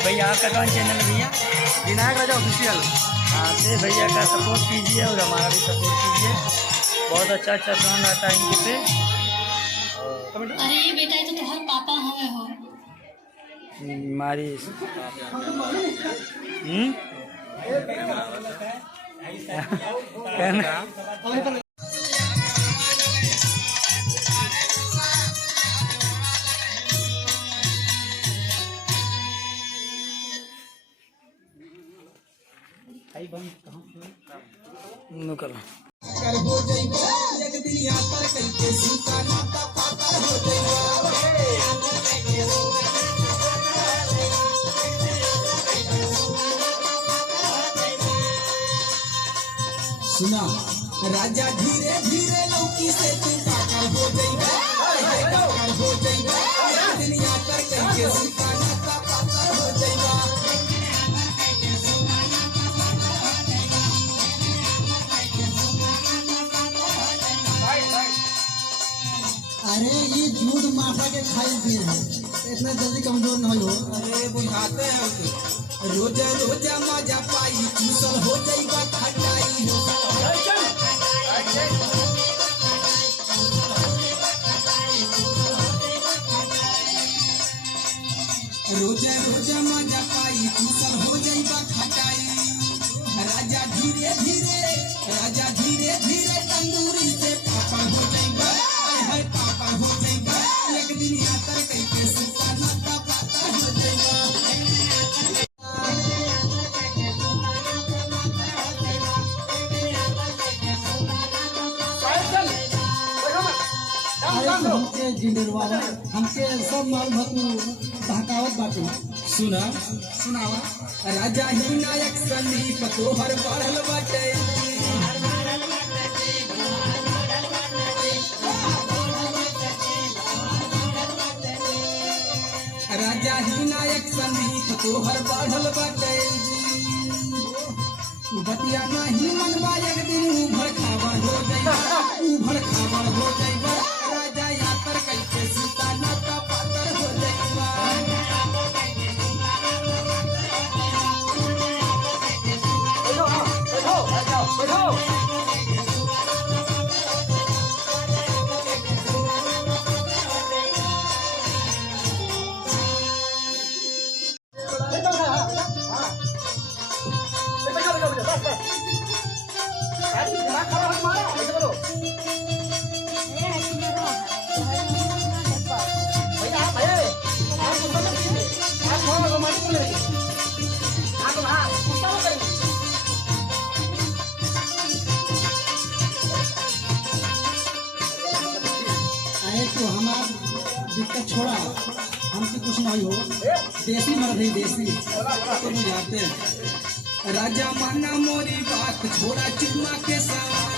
भैया आपका कौन चैनल है भैया? विनायक राजा ऑफिशियल। हाँ तो भैया का सपोर्ट कीजिए और हमारा भी सपोर्ट कीजिए। बहुत अच्छा अच्छा सॉन्ग आता है इनके पे। अरे ये बेटा ये तो तुम्हारे पापा हमें हो हमारी निकल सुना राजा धीरे धीरे लौकी से तू पागल हो जाएगा, पागल हो जाएगा। दुनिया पर करके सुखाना का पागल हो जाएगा। अरे ये दूध माथा के खाई भी है, इतना जल्दी कमजोर न हो। अरे बुझाते हैं उसे। रोजा रोजा मजा पाई चूसल हो जाएगा खटाई हो। रोजा रोजा मजा पाई चूसल हो जाएगा खटाई। राजा धीरे धीरे तंदूरी से पापा हो जाएगा, हाय पापा हो जाएगा। एक दिन यात्रा करके सुखाना का पापा हो जाएगा। हमके जिंदरवा हमके सब माल भतू बहकावत बाटे। सुनावा राजा ही नायक संदीप तोहर बढ़ल बाटे। राजा ही नायक संदीप तोहर बढ़ल बाटे। बतिया नहीं मनवा एक दिन उभर खावर हो जाएगा, उभर खावर हो जाएगा। राजा यात्रा कैसे सुताना का पातर हो जाएगा। अरे तो हमार दिक्कत छोड़ा, हमसे कुछ नहीं हो। देसी मर्द है देसी तो बुझाते। राजा माना मोरी बात छोड़ा चुम्मा के साथ।